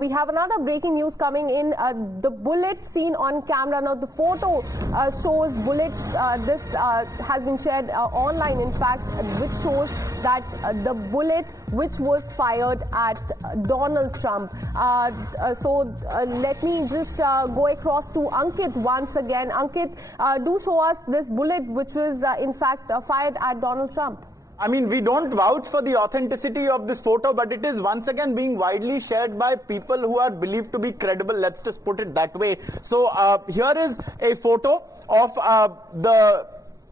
We have another breaking news coming in. The bullet seen on camera. Now, the photo shows bullet. This has been shared online, in fact, which shows that the bullet which was fired at Donald Trump. Let me just go across to Ankit once again. Ankit, do show us this bullet which was, in fact, fired at Donald Trump. I mean, we don't vouch for the authenticity of this photo, but it is once again being widely shared by people who are believed to be credible. Let's just put it that way. So here is a photo of the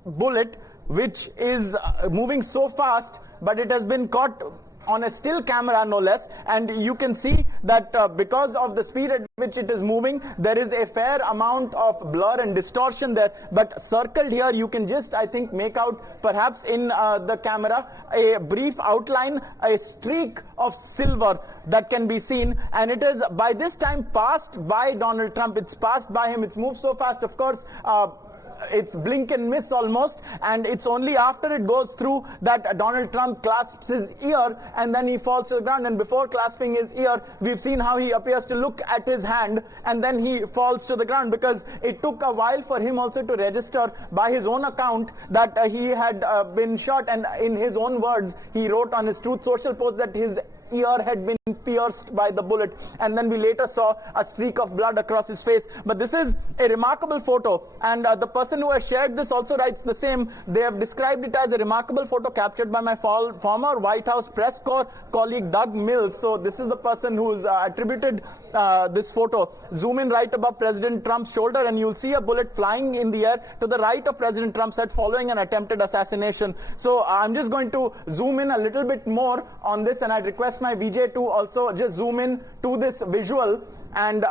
bullet, which is moving so fast, but it has been caught on a still camera, no less, and you can see that because of the speed at which it is moving, there is a fair amount of blur and distortion there. But circled here, you can just, I think, make out perhaps in the camera a brief outline, a streak of silver that can be seen, and it is by this time passed by Donald Trump. It's passed by him. It's moved so fast, of course, it's blink and miss almost, and it's only after it goes through that Donald Trump clasps his ear and then he falls to the ground. And before clasping his ear, we've seen how he appears to look at his hand and then he falls to the ground, because it took a while for him also to register by his own account that he had been shot. And in his own words, he wrote on his Truth Social post that his ear had been pierced by the bullet, and then we later saw a streak of blood across his face. But this is a remarkable photo, and the person who has shared this also writes the same. They have described it as a remarkable photo captured by my former White House press corps colleague Doug Mills. So this is the person who's attributed this photo. Zoom in right above President Trump's shoulder and you'll see a bullet flying in the air to the right of President Trump's head following an attempted assassination. So I'm just going to zoom in a little bit more on this, and I'd request my VJ to also just zoom in to this visual. And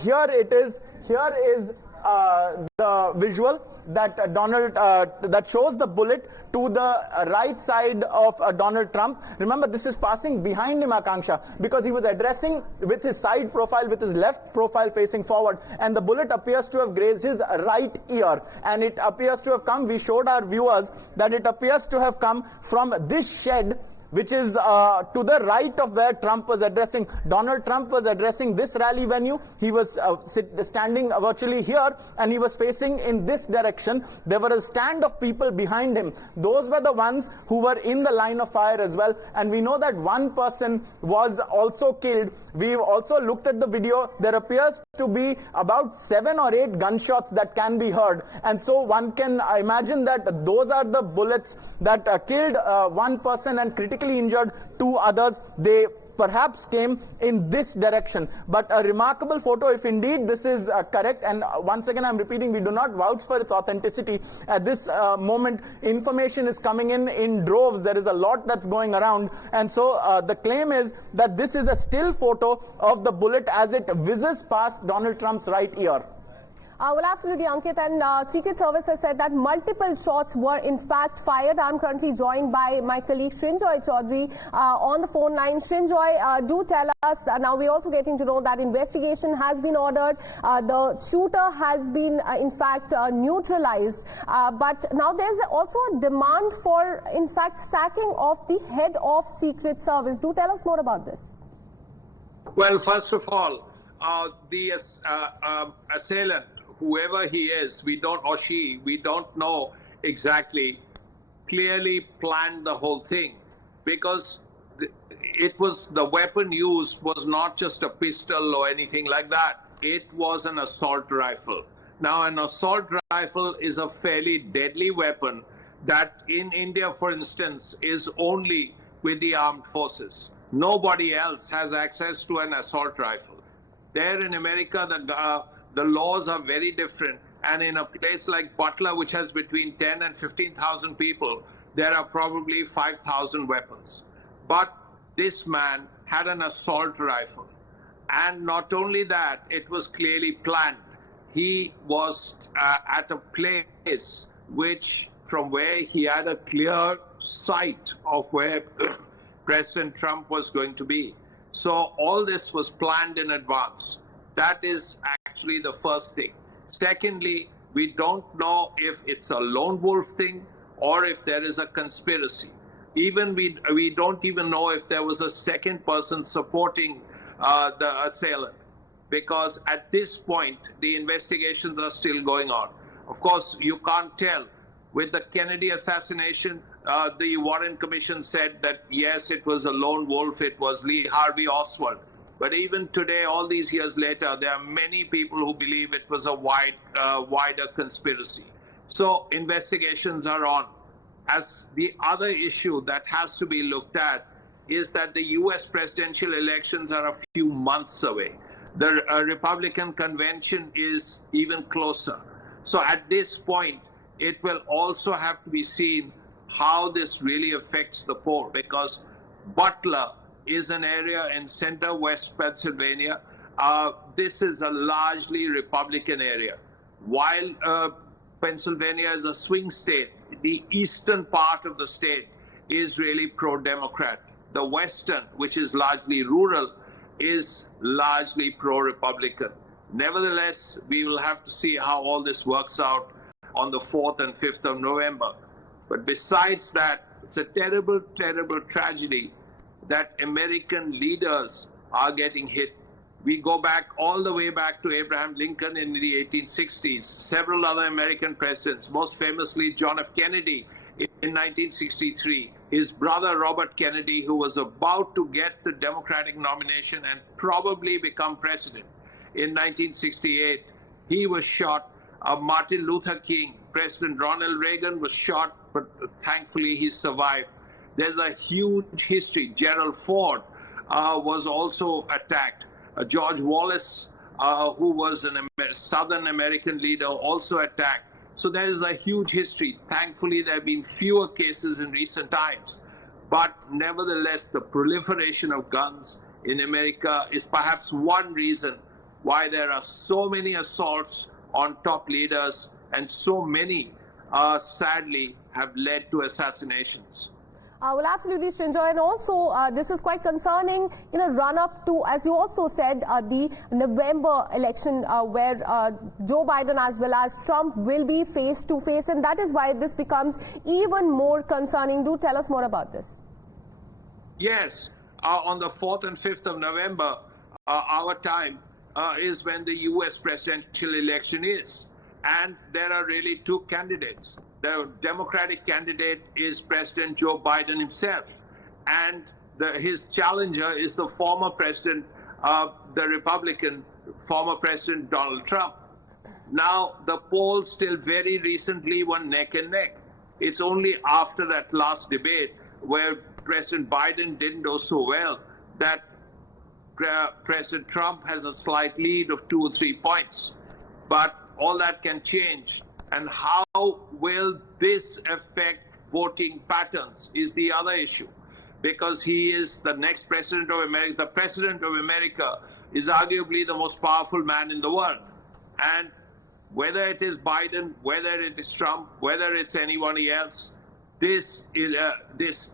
here it is. Here is the visual that that shows the bullet to the right side of Donald Trump. Remember, this is passing behind him, Akanksha, because he was addressing with his side profile, with his left profile facing forward, and the bullet appears to have grazed his right ear, and it appears to have come, we showed our viewers that it appears to have come from this shed, which is to the right of where Trump was addressing. Donald Trump was addressing this rally venue. He was standing virtually here, and he was facing in this direction. There were a stand of people behind him. Those were the ones who were in the line of fire as well. And we know that one person was also killed. We've also looked at the video. There appears to be about 7 or 8 gunshots that can be heard. And so one can imagine that those are the bullets that killed one person and critically injured 2 others. They perhaps came in this direction. But a remarkable photo, if indeed this is correct. And once again, I'm repeating, we do not vouch for its authenticity. At this moment, information is coming in droves. There is a lot that's going around. And so the claim is that this is a still photo of the bullet as it whizzes past Donald Trump's right ear. Well, absolutely, Ankit. And Secret Service has said that multiple shots were in fact fired. I'm currently joined by my colleague Srinjoy Chaudhary on the phone line. Srinjoy, do tell us, now we're also getting to know that investigation has been ordered. The shooter has been, in fact, neutralized. But now there's also a demand for, in fact, sacking of the head of Secret Service. Do tell us more about this. Well, first of all, the assailant, whoever he is, we don't know exactly, clearly planned the whole thing, because the weapon used was not just a pistol or anything like that. It was an assault rifle. Now, an assault rifle is a fairly deadly weapon that in India, for instance, is only with the armed forces. Nobody else has access to an assault rifle. There in America, the laws are very different, and in a place like Butler, which has between 10 and 15,000 people, there are probably 5,000 weapons. But this man had an assault rifle, and not only that, it was clearly planned. He was at a place from where he had a clear sight of where President Trump was going to be. So all this was planned in advance. That is actually the first thing. Secondly, we don't know if it's a lone wolf thing or if there is a conspiracy. We don't even know if there was a second person supporting the assailant, because at this point, the investigations are still going on. Of course, you can't tell. With the Kennedy assassination, the Warren Commission said that, yes, it was a lone wolf, it was Lee Harvey Oswald. But even today, all these years later, there are many people who believe it was a wider conspiracy. So investigations are on. As the other issue that has to be looked at is that the U.S. presidential elections are a few months away. The Republican convention is even closer. So at this point, it will also have to be seen how this really affects the poll, because Butler is an area in center-west Pennsylvania. This is a largely Republican area. While Pennsylvania is a swing state, the eastern part of the state is really pro-Democrat. The western, which is largely rural, is largely pro-Republican. Nevertheless, we will have to see how all this works out on the 4th and 5th of November. But besides that, it's a terrible, terrible tragedy that American leaders are getting hit. We go back all the way back to Abraham Lincoln in the 1860s, several other American presidents, most famously John F. Kennedy in 1963, his brother Robert Kennedy, who was about to get the Democratic nomination and probably become president. In 1968, he was shot. Martin Luther King, President Ronald Reagan was shot, but thankfully he survived. There's a huge history. Gerald Ford was also attacked. George Wallace, who was a Southern American leader, also attacked. So there is a huge history. Thankfully, there have been fewer cases in recent times. But nevertheless, the proliferation of guns in America is perhaps one reason why there are so many assaults on top leaders, and so many, sadly, have led to assassinations. Well, absolutely, Srinjoy. And also, this is quite concerning in a run-up to, as you also said, the November election where Joe Biden as well as Trump will be face-to-face. And that is why this becomes even more concerning. Do tell us more about this. Yes. On the 4th and 5th of November, our time, is when the U.S. presidential election is. And there are really two candidates. The Democratic candidate is President Joe Biden himself. And his challenger is the former president, the Republican, former President Donald Trump. Now, the polls still very recently were neck and neck. It's only after that last debate where President Biden didn't do so well that President Trump has a slight lead of 2 or 3 points. But all that can change. And how will this affect voting patterns is the other issue. Because he is the next president of America. The president of America is arguably the most powerful man in the world. And whether it is Biden, whether it is Trump, whether it's anybody else, this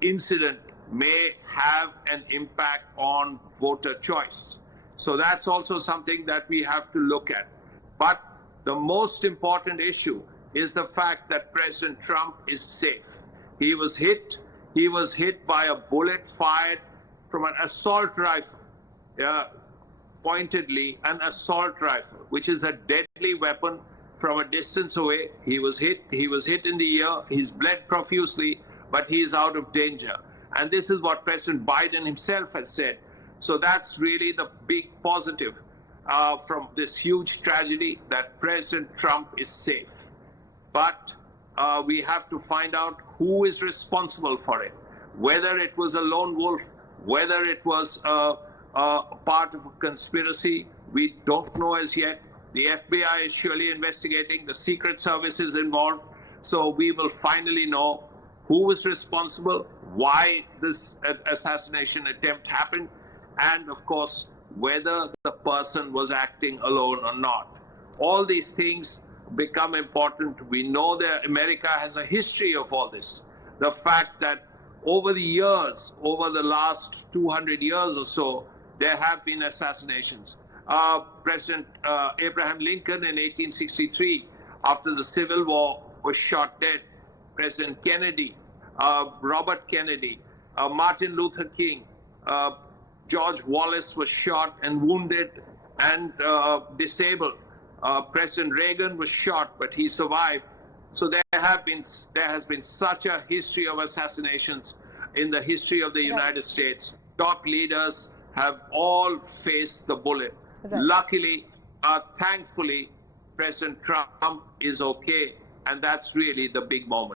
incident may have an impact on voter choice. So that's also something that we have to look at. But the most important issue is the fact that President Trump is safe. He was hit. He was hit by a bullet fired from an assault rifle, pointedly an assault rifle, which is a deadly weapon from a distance away. He was hit. He was hit in the ear. He's bled profusely, but he is out of danger. And this is what President Biden himself has said. So that's really the big positive from this huge tragedy, that President Trump is safe. But we have to find out who is responsible for it, whether it was a lone wolf, whether it was part of a conspiracy. We don't know as yet. The FBI is surely investigating. The Secret Service is involved. So we will finally know who was responsible, why this assassination attempt happened, and of course, whether the person was acting alone or not. All these things become important. We know that America has a history of all this. The fact that over the years, over the last 200 years or so, there have been assassinations. President Abraham Lincoln in 1863, after the Civil War, was shot dead. President Kennedy, Robert Kennedy, Martin Luther King, George Wallace was shot and wounded and disabled. President Reagan was shot, but he survived. So there has been such a history of assassinations in the history of the United States. Top leaders have all faced the bullet. Right. Luckily, thankfully, President Trump is okay, and that's really the big moment.